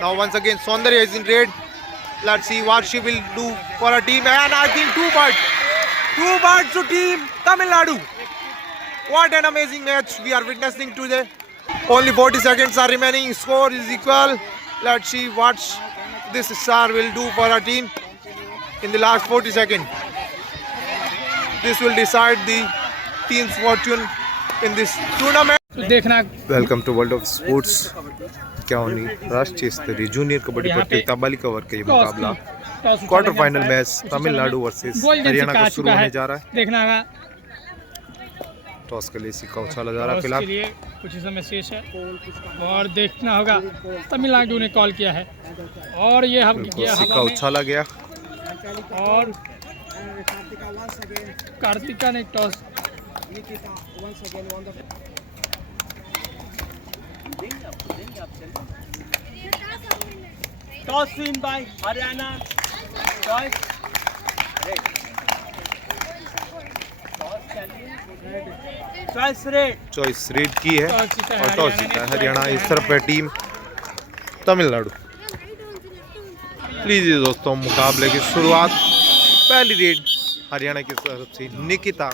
Now once again Saundarya is in red. Let's see what she will do for her team. And I think 2 birds to team Tamil Nadu. What an amazing match we are witnessing today. Only 40 seconds are remaining. Score is equal. Let's see what this star will do for her team in the last 40 seconds. This will decide the team's fortune in this tournament. Welcome to World of Sports. इक्यावनवीं राष्ट्रीय स्तरीय junior kabaddi प्रतियोगिता बालिका वर्ग का ये मुकाबला quarter final match Tamil Nadu versus Haryana का शुरू होने जा रहा है। देखना होगा टॉस के लिए सिक्का उछाला जा रहा है फिलहाल। कुछ ही समय शेष है और देखना होगा तमिलनाडु ने कॉल किया है और ये हम किया सिक्का उछाला गया और कार्तिका ने toss Toss win by Haryana. Choice red की है और टॉस जीता है हरियाणा। इस तरफ है टीम तमिलनाडु। लीजिए दोस्तों मुकाबले की शुरुआत। पहली रेड हरियाणा की तरफ से निकिता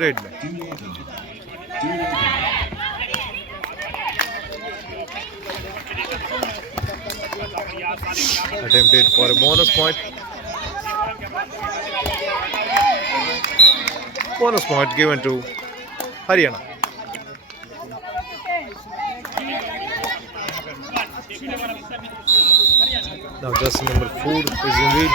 रेड में। Attempted for a bonus point. Bonus point given to Haryana. Now jersey number 4 is in lead.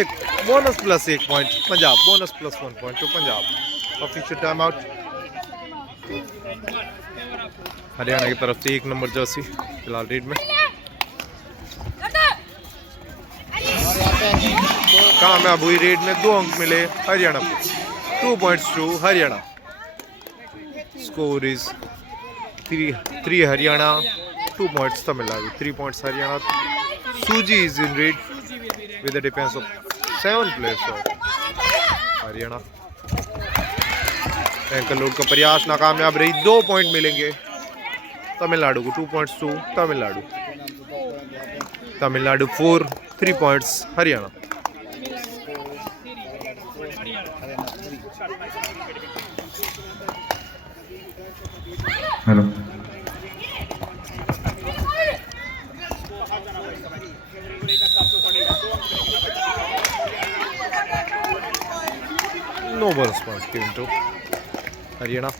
एक bonus plus 1 point Punjab. Bonus plus 1 point two Punjab. Official time out. Haryana की तरफ से 1 नंबर जर्सी फिलहाल रेड में। कामयाब हुई रेड में 2 अंक मिले हरियाणा को। 2 points to Haryana. Score is 3 Haryana 2 points Tamil Nadu. 3 points Haryana. Suji is in raid with the defense of 7 players of Haryana. Ankle hold का प्रयास नाकामयाब रही। 2 पॉइंट मिलेंगे तमिलनाडु को। 2 points to Tamil Nadu. Tamil Nadu 4 3 points Haryana. Hello No bonus point given to Haryana.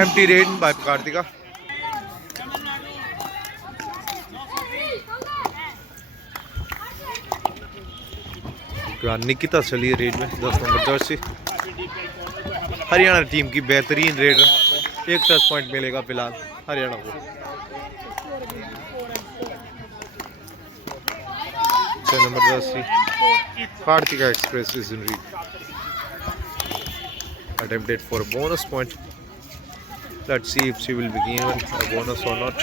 Empty raid by Kartika. Nikita चली red में 10 number Jersey. Haryana team की बेहतरीन रेड। 1 टच पॉइंट मिलेगा फिलहाल हरियाणा को। 6 number jersey Kartika express is in raid. Attempted for a bonus point. Let's see if she will be given a bonus or not.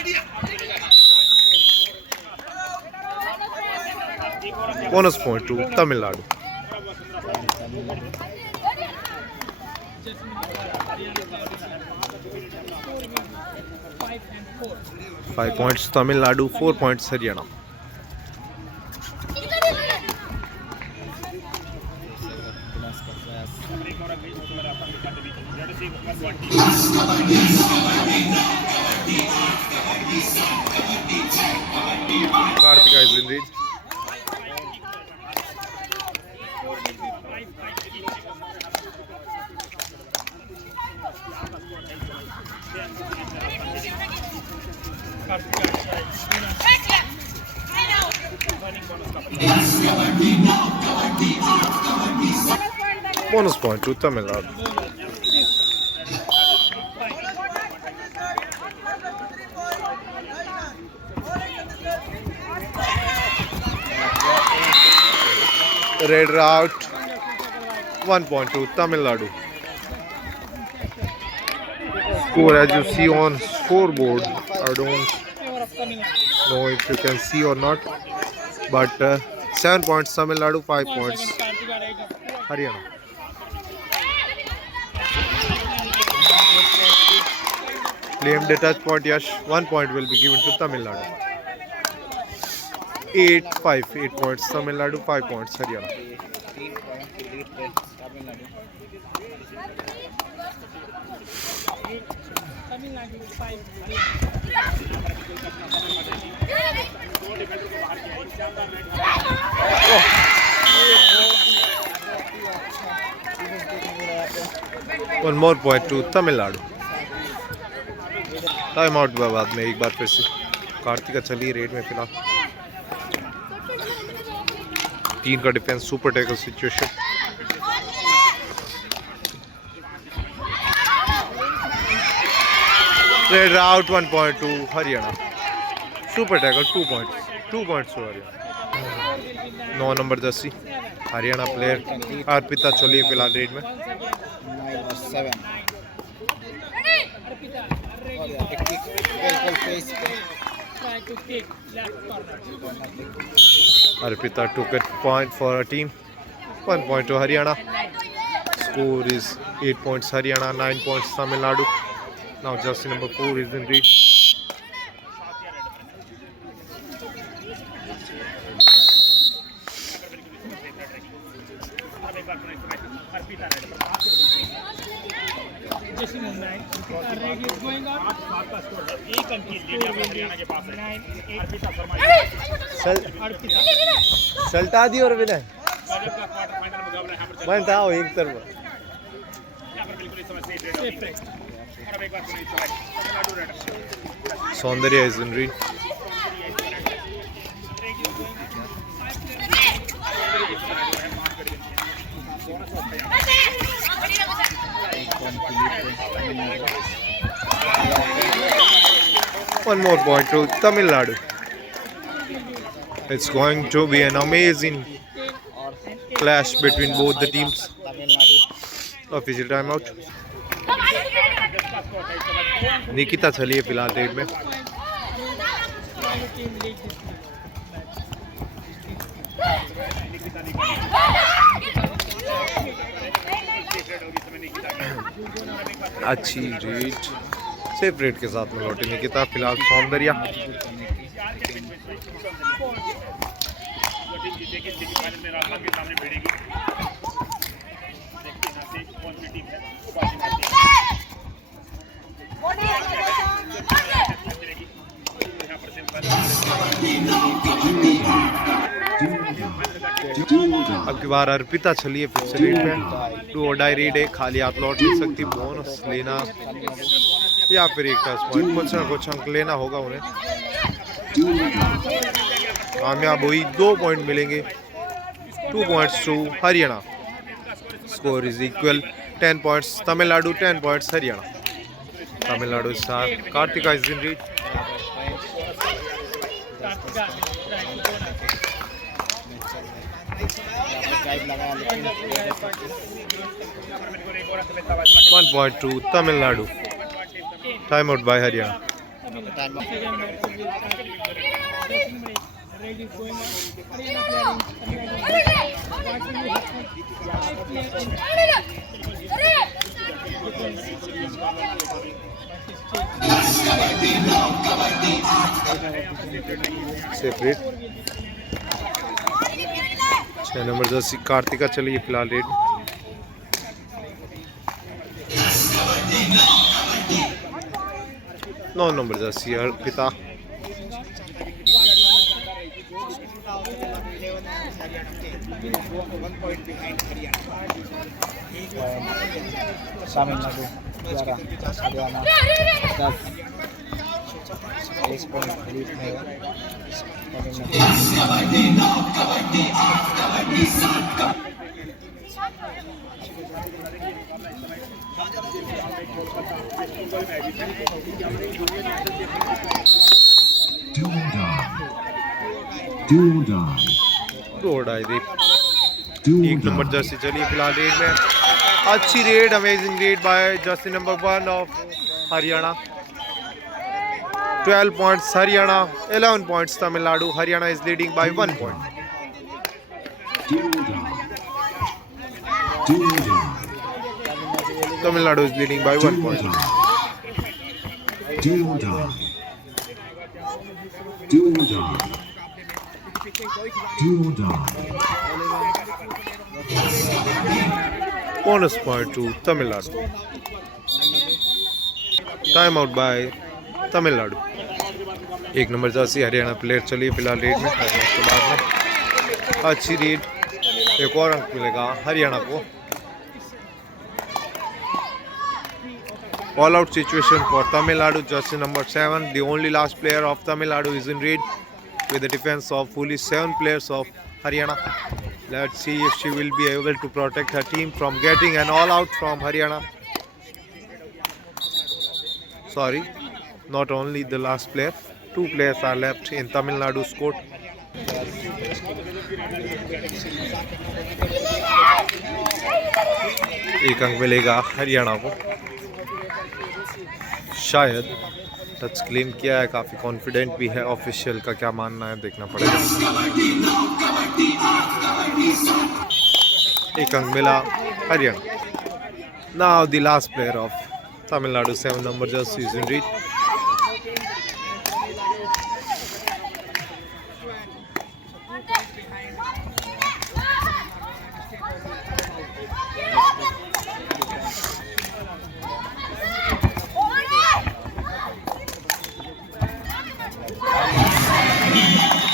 Bonus point to Tamil Nadu. Five points Tamil Nadu, 4 points Haryana. Kartika is in lead. Bonus point to Tamil Nadu. Red out. 1 point to Tamil Nadu. Score as you see on scoreboard. I don't know if you can see or not, but 7 points Tamil Nadu, 5 points Haryana. Claimed a touch point, Yash. 1 point will be given to Tamil Nadu. 8 points Tamil Nadu, 5 points Haryana. One more point to Tamil Nadu. Time out हुआ बाद में एक बार फिर से कार्तिका चली red में फिलहाल 3 का defence super tackle situation red out 1 point to Haryana super tackle 2 points to Haryana 9 number Jersey Haryana player Arpita चली फिलहाल रेड में Arpita took a point for her team. 1 point to Haryana. Score is 8 points Haryana, 9 points Tamil Nadu. Now jersey number 4 is in reach. सल्टा दी और विनय मैं था एक तरफ सौंदर्य is in raid One more point to Tamil Nadu. It's going to be an amazing clash between both the teams. Official timeout. Nikita चलिए फिलहाल raid में अच्छी रेड सेफ रेड के साथ में लौटी निकिता फिलहाल सौंदर्या अब की बार अर्पिता चलिए फिर से रेड में 2 और डाई रेड है खाली हाथ लौट नहीं सकती बोनस लेना या फिर एक टच पॉइंट कुछ ना कुछ अंक लेना होगा उन्हें कामयाब हुई 2 पॉइंट मिलेंगे 2 points to Haryana score is equal 10 points Tamil Nadu 10 points Haryana Tamil Nadu star Kartika is in raid One point to Tamil Nadu. Time out by Haryana. Separate. 6 number jersey Kartika चलिए फिलहाल raid 9 number jersey Arpita Tamil Nadu द्वारा हरियाणा 10 पॉइंट लीड में Do or die. एक number jersey चली फिलहाल raid में। अच्छी raid, amazing raid by jersey number 1 of Haryana. 12 points Haryana, 11 points Tamil Nadu. Haryana is leading by 1 point. Tamil Nadu is leading by 1 point. Bonus point to Tamil Nadu. Time out by Tamil Nadu. एक number Jersey Haryana player चलिए फिलहाल raid में। उसके बाद में अच्छी red, एक और अंक मिलेगा हरियाणा को। All out situation for Tamil Nadu, Jersey number 7, the only last player of Tamil Nadu is in red with the defense of fully 7 players of Haryana. Let's see if she will be able to protect her team from getting an all out from Haryana. Sorry, not only the last player, 2 players are left in Tamil Nadu's court. एक अंक मिलेगा हरियाणा को शायद। Touch clean किया है, काफी confident भी है। ऑफिशियल का क्या मानना है देखना पड़ेगा। एक अंक मिला Haryana. Now the last player of Tamil Nadu 7 number jersey is in red.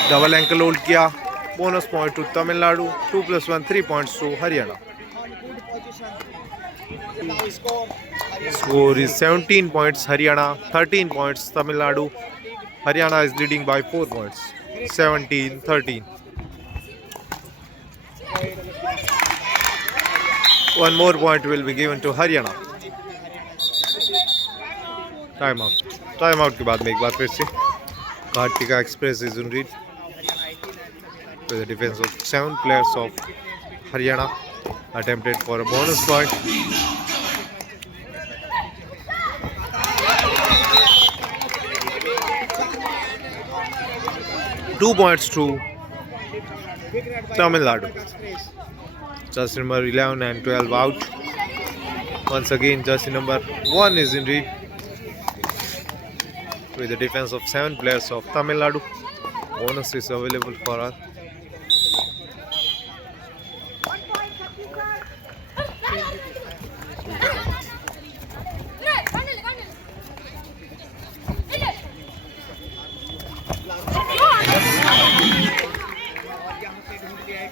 Double ankle hold किया। Bonus point to Tamil Nadu. 2 + 1 3 points to Haryana. Score is 17 points Haryana, 13 points Tamil Nadu. Haryana is leading by 4 points, 17-13. One more point will be given to Haryana. Time out. Time out के बाद में एक बार फिर से Kartika express is in red with the defense of 7 players of Haryana attempted for a bonus point. Two points to Tamil Nadu. Jersey number 11 and 12 out. Once again, jersey number 1 is in red with the defense of 7 players of Tamil Nadu. Bonus is available for her.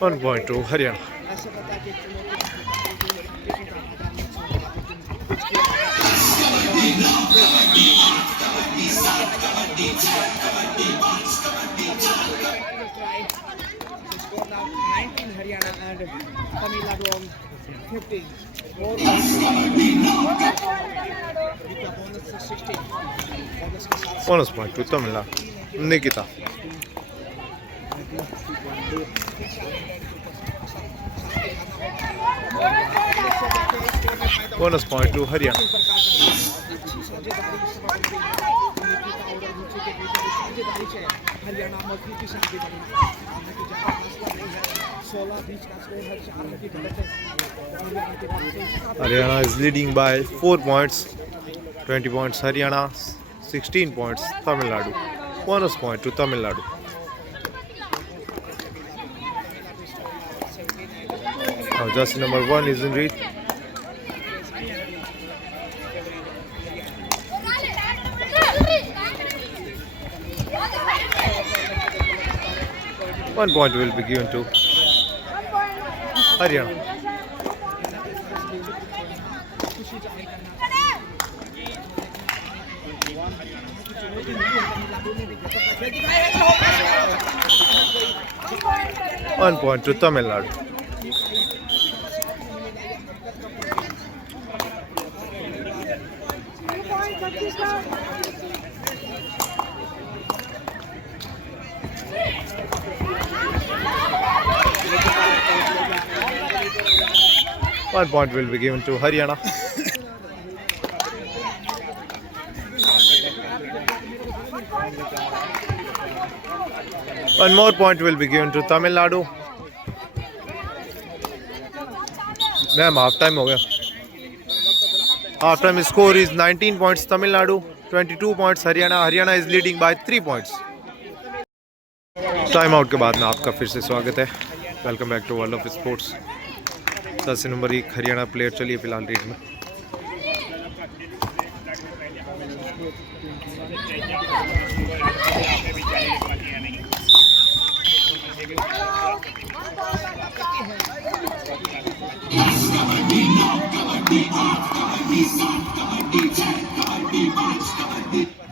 One point to Haryana. Bonus point to Tamil Nadu. Nikita. Bonus point to Haryana. Haryana is leading by 4 points. 20 points Haryana, 16 points Tamil Nadu. Bonus point to Tamil Nadu. Now jersey number 1 is in red. One point will be given to Haryana. One point to Tamil Nadu. 1 point will be given to Haryana. One more point will be given to Tamil Nadu. Ma'am half time हो गया. Half time score is 19 points Tamil Nadu, 22 points Haryana. Haryana is leading by 3 points. Time out के बाद में आपका फिर से स्वागत है. Welcome back to world of sports. 10 number 1 Haryana player चलिए फिलहाल रेड में.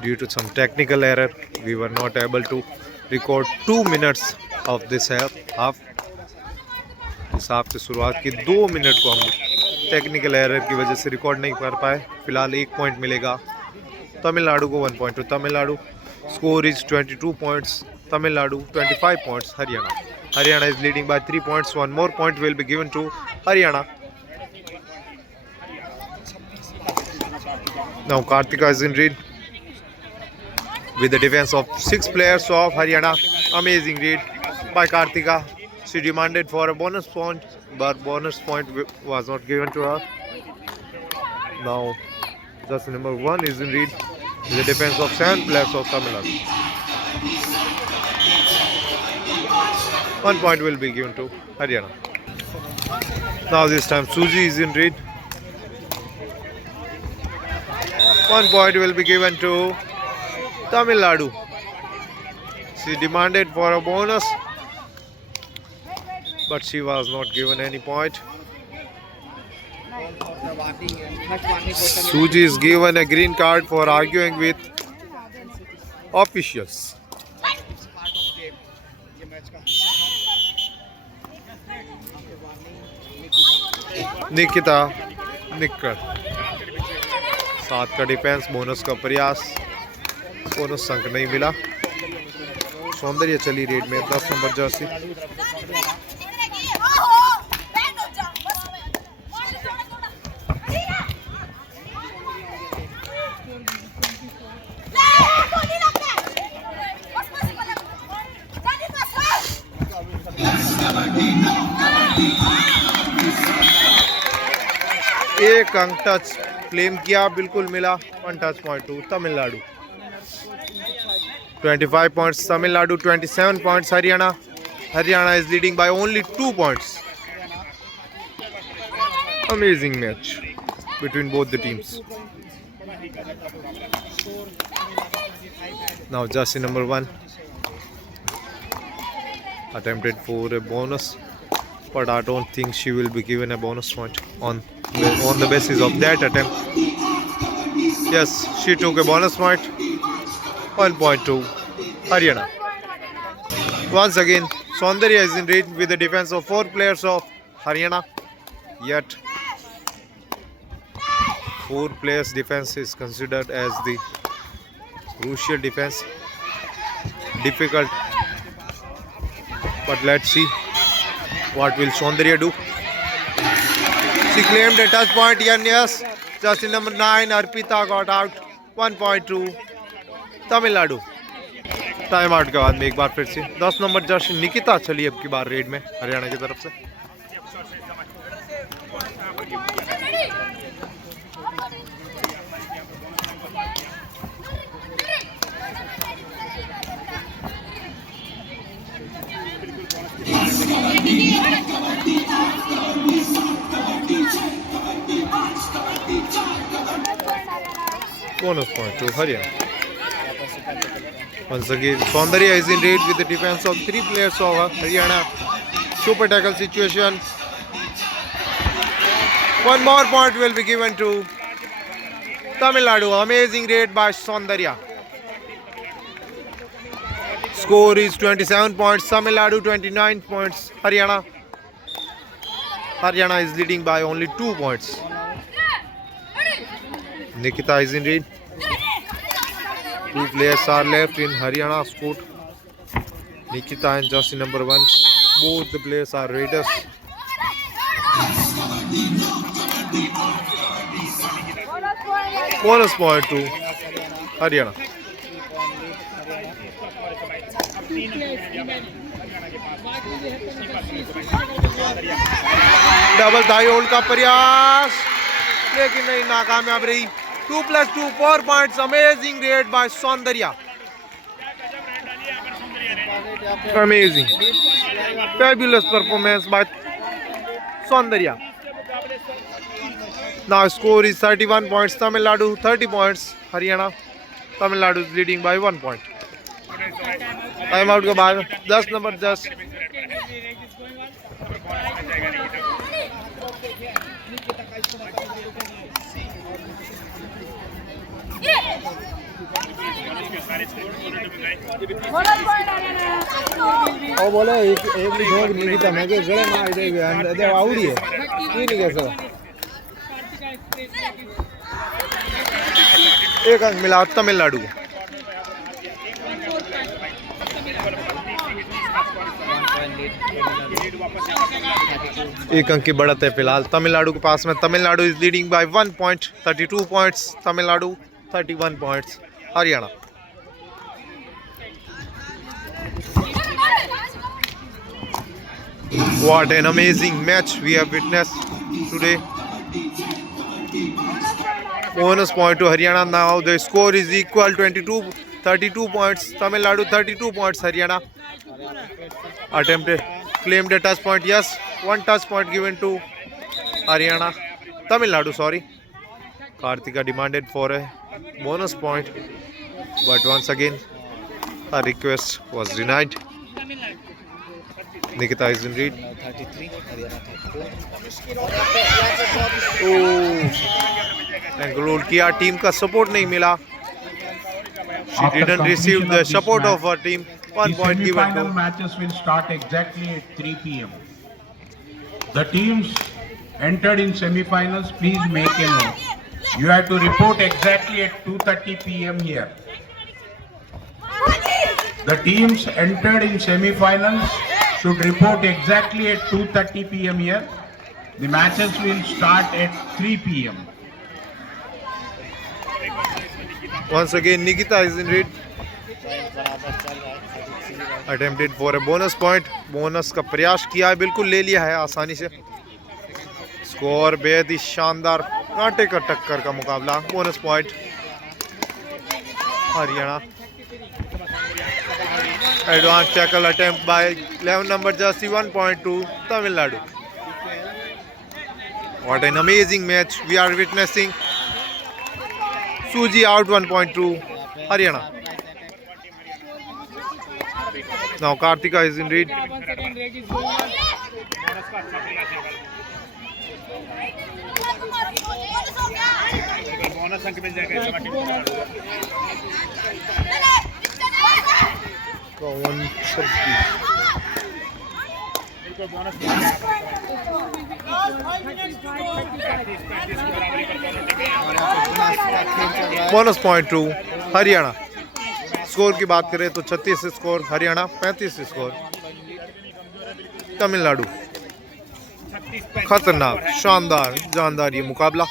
Due to some technical error, we were not able to record 2 minutes of this half. इस हाफ की शुरुआत की 2 मिनट को हम टेक्निकल एरर की वजह से रिकॉर्ड नहीं कर पाए. फिलहाल 1 पॉइंट मिलेगा तमिलनाडु को. 1 point to Tamil Nadu. Score is 22 points Tamil Nadu, 25 points Haryana. Haryana is leading by 3 points. 1 more point will be given to Haryana. Now Kartika is in read with the defense of 6 players of Haryana. Amazing read by Kartika. She demanded for a bonus point, but bonus point was not given to her. Now just number 1 is in read with the defense of 7 players of Tamil Nadu. 1 point will be given to Haryana. Now this time Suji is in read. 1 point will be given to Tamil Nadu. She demanded for a bonus, but she was not given any point. Suji is given a green card for arguing with officials. Nikita निक्कर 7 का defence. Bonus का प्रयास. Bonus अंक नहीं मिला. सौंदर्य चली red में 10 नंबर जर्सी. एक अंक टच क्लेम किया, बिल्कुल मिला. 1 touch point to Tamil Nadu. 25 points Tamil Nadu, 27 points Haryana. Haryana is leading by only 2 points. Amazing match between both the teams. Now jersey number 1 attempted for a bonus, but I don't think she will be given a bonus point on the basis of that attempt. Yes, she took a bonus point. 1 point to Haryana. Once again, Saundarya is in lead with the defense of 4 players of Haryana. Yet, 4 players defense is considered as the crucial defense. Difficult. But let's see what will Saundarya do. She claimed a touch point. Yes, just in number 9, Arpita got out. 1 point to Tamil Nadu. Time out के बाद में एक बार फिर से 10 number Jersey Nikita चली अब की बार रेड में हरियाणा की तरफ से. Bonus point to Haryana. Once again, Saundarya is in lead with the defense of 3 players of Haryana. Super tackle situation. 1 more point will be given to Tamil Nadu. Amazing raid by Saundarya. Score is 27 points Tamil Nadu, 29 points Haryana. Haryana is leading by only 2 points. Nikita is in lead. 2 players are left in Haryana's court. Nikita and jersey number 1. Both the players are Raiders. Bonus point to Haryana. Double thigh hold का प्रयास लेकिन नहीं, नाकामयाब रही. 2+2 4 points. Amazing raid by Soundarya. Amazing, fabulous performance by Saundarya. Now score is 31 points. Tamil Nadu 30 points. Haryana. Tamil Nadu is leading by 1 point. Time out के बाद 10 number 10. वो बोले एक जोग निकिता मैं के गले मार दे आवड़ी है ये नहीं कैसा. एक अंक मिला तमिलनाडु को. एक अंक की बढ़त है फिलहाल तमिलनाडु के पास में. Tamil Nadu is leading by 1 point. 32 points Tamil Nadu, 31 points Haryana. What an amazing match we have witnessed today. Bonus point to Haryana. Now the score is equal 32 points. Tamil Nadu 32 points. Haryana attempted, claimed a touch point. Yes, one touch point given to Haryana. Tamil Nadu, sorry. Kartika demanded for a bonus point, but once again her request was denied. Nikita is in lead. 33 Haryana 32. Angle किया, team का support नहीं मिला. She didn't receive the support of her team. 1 point given Semi-final to. matches will start exactly at 3 p.m. The teams entered in semi-finals, please make a note. You have to report exactly at 2:30 p.m. here. The teams entered in semi-finals should report exactly at 2:30 p.m. here. The matches will start at 3 p.m. Once again Nikita is in lead. बराबर चल रहा है. Attempted for a bonus point. Bonus का प्रयास किया है, बिल्कुल ले लिया है आसानी से. स्कोर बेहद ही शानदार, कांटे का टक्कर का मुकाबला. Bonus point Haryana. Advanced tackle attempt by 11 number jersey. 1 point to Tamil Nadu. What an amazing match we are witnessing. Suji out 1 point to Haryana. Now Kartika is in lead. Bonus point to Haryana. Score की बात करें तो 36 score Haryana, 35 score Tamil Nadu. खतरनाक, शानदार, जानदार ये मुकाबला.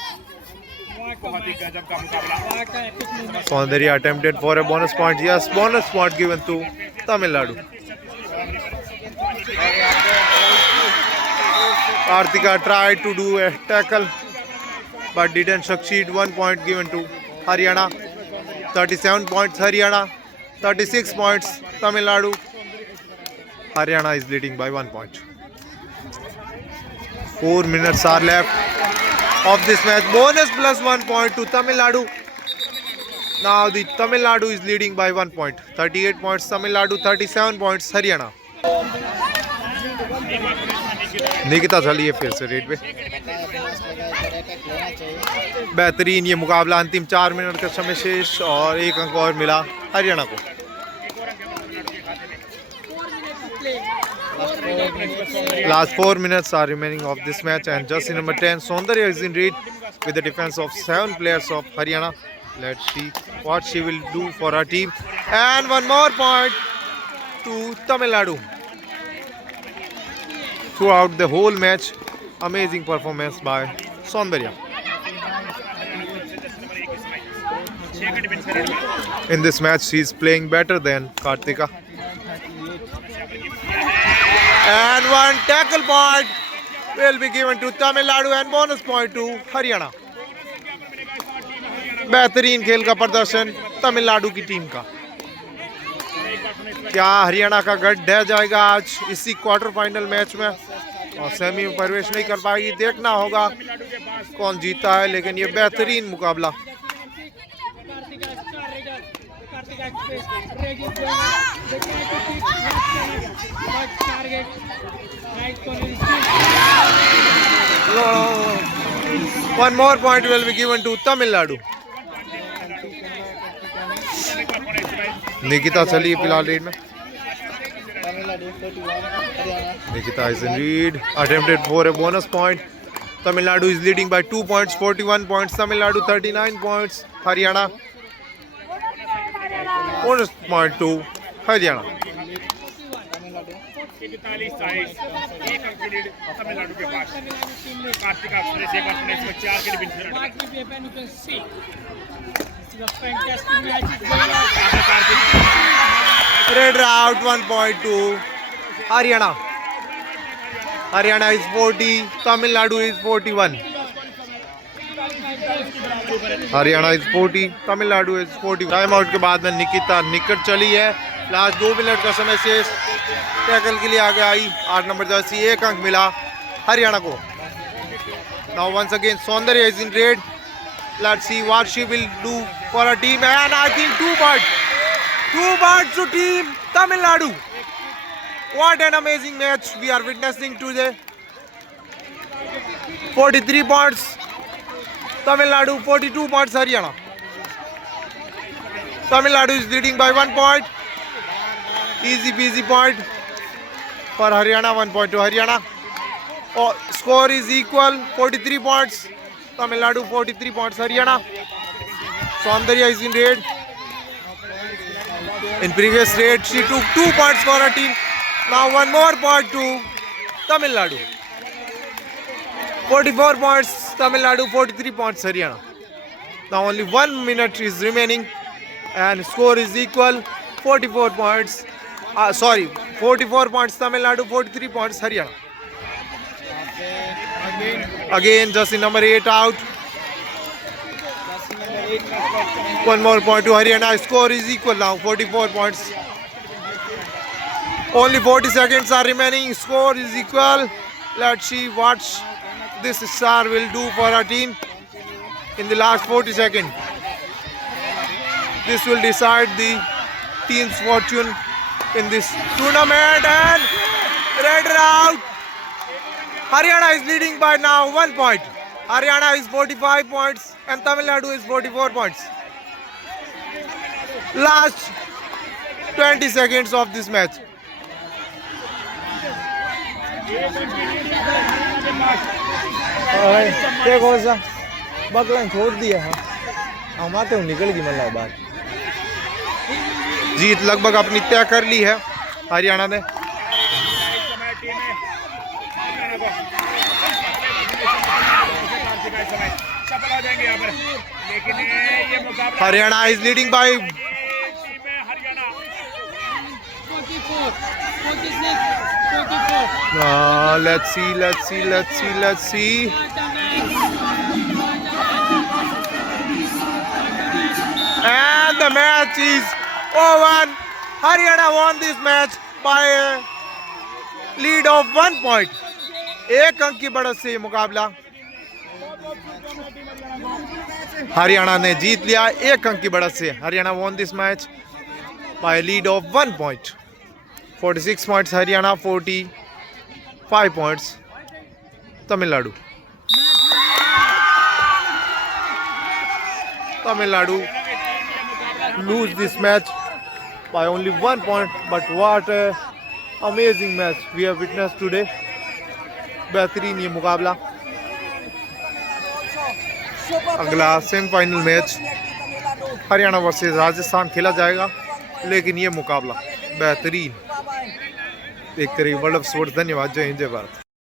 Soundarya attempted for a bonus point. Yes, bonus point given to Tamil Nadu. Kartika tried to do a tackle but didn't succeed. 1 point given to Haryana. 37 points Haryana, 36 points Tamil Nadu. Haryana is leading by 1 point. 4 minutes are left of this match. Bonus plus 1 point to Tamil Nadu. Now the Tamil Nadu is leading by 1 point. 38 points Tamil Nadu, 37 points Haryana. Nikita चली है फिर से red पे. बेहतरीन ये मुकाबला. अंतिम 4 minute का समय शेष और 1 अंक और मिला हरियाणा को. Last 4 minutes are remaining of this match and jersey number 10 Saundarya is in lead with the defense of 7 players of Haryana. Let's see what she will do for her team. And one more point to Tamil Nadu. Throughout the whole match, amazing performance by Saundarya. In this match, she is playing better than Kartika. And one tackle point will be given to Tamil Nadu and bonus point to Haryana. बेहतरीन खेल का प्रदर्शन तमिलनाडु की team का। क्या हरियाणा का गढ़ ढह जाएगा आज इसी क्वार्टर फाइनल मैच में और सेमी में प्रवेश नहीं कर पाएगी? देखना होगा कौन जीता है, लेकिन ये बेहतरीन मुकाबला। One more point will be given to Tamil Nadu. Nikita चली फिलहाल लीड में। Nikita is in lead, attempted for a bonus point. Tamil Nadu is leading by 2 points, 41 points. Tamil Nadu 39 points. Haryana bonus point to Haryana. Red out 1 point to Haryana. Haryana is 40, Tamil Nadu is 41. Haryana is 40, Tamil Nadu is 40. Time out के बाद में निकिता निकट चली है। Last 2 minute का समय शेष। Tackle के लिए आगे आई 8 नंबर जर्सी। 1 अंक मिला हरियाणा को। Now once again Saundarya is in red. Let's see what she will do for her team, and I think 2 birds to team Tamil Nadu. What an amazing match we are witnessing today. 43 points Tamil Nadu, 42 points Haryana. Tamil Nadu is leading by 1 point. Easy peasy point for Haryana, 1 point to Haryana. Oh, score is equal, 43 points Tamil Nadu, 43 points Haryana. Saundarya is in red. In previous raid, she took 2 points for her team. Now 1 more point to Tamil Nadu. 44 points Tamil Nadu, 43 points Haryana. Now only 1 minute is remaining and score is equal, 44 points. 44 points Tamil Nadu, 43 points Haryana. Again jersey number 8 out. 1 more point to Haryana. Score is equal now, 44 points. Only 40 seconds are remaining. Score is equal. Let's see what this star will do for our team in the last 40 seconds. This will decide the team's fortune in this tournament. And red out. Haryana is leading by now 1 point. Haryana is 45 points and Tamil Nadu is 44 points. Last 20 seconds of this match. देखो सा बकला छोड़ दिया है। हमारे तो निकल गई मतलब बात। जीत लगभग अपनी तय कर ली है हरियाणा ने। Haryana is leading by 24. Let's see. And the match is over. Haryana won this match by a lead of 1 point. 1 अंक की बढ़त से ये मुकाबला हरियाणा ने जीत लिया। 1 अंक की बढ़त से Haryana won this match by a lead of 1 point. 46 points Haryana, 45 points Tamil Nadu. Tamil Nadu lose this match by only 1 point, but what a amazing match we have witnessed today. बेहतरीन ये मुकाबला। अगला semifinal match Haryana versus Rajasthan खेला जाएगा, लेकिन ये मुकाबला बेहतरीन। देखते रहिए वर्ल्ड ऑफ स्पोर्ट्स। धन्यवाद। जय हिंद, जय भारत।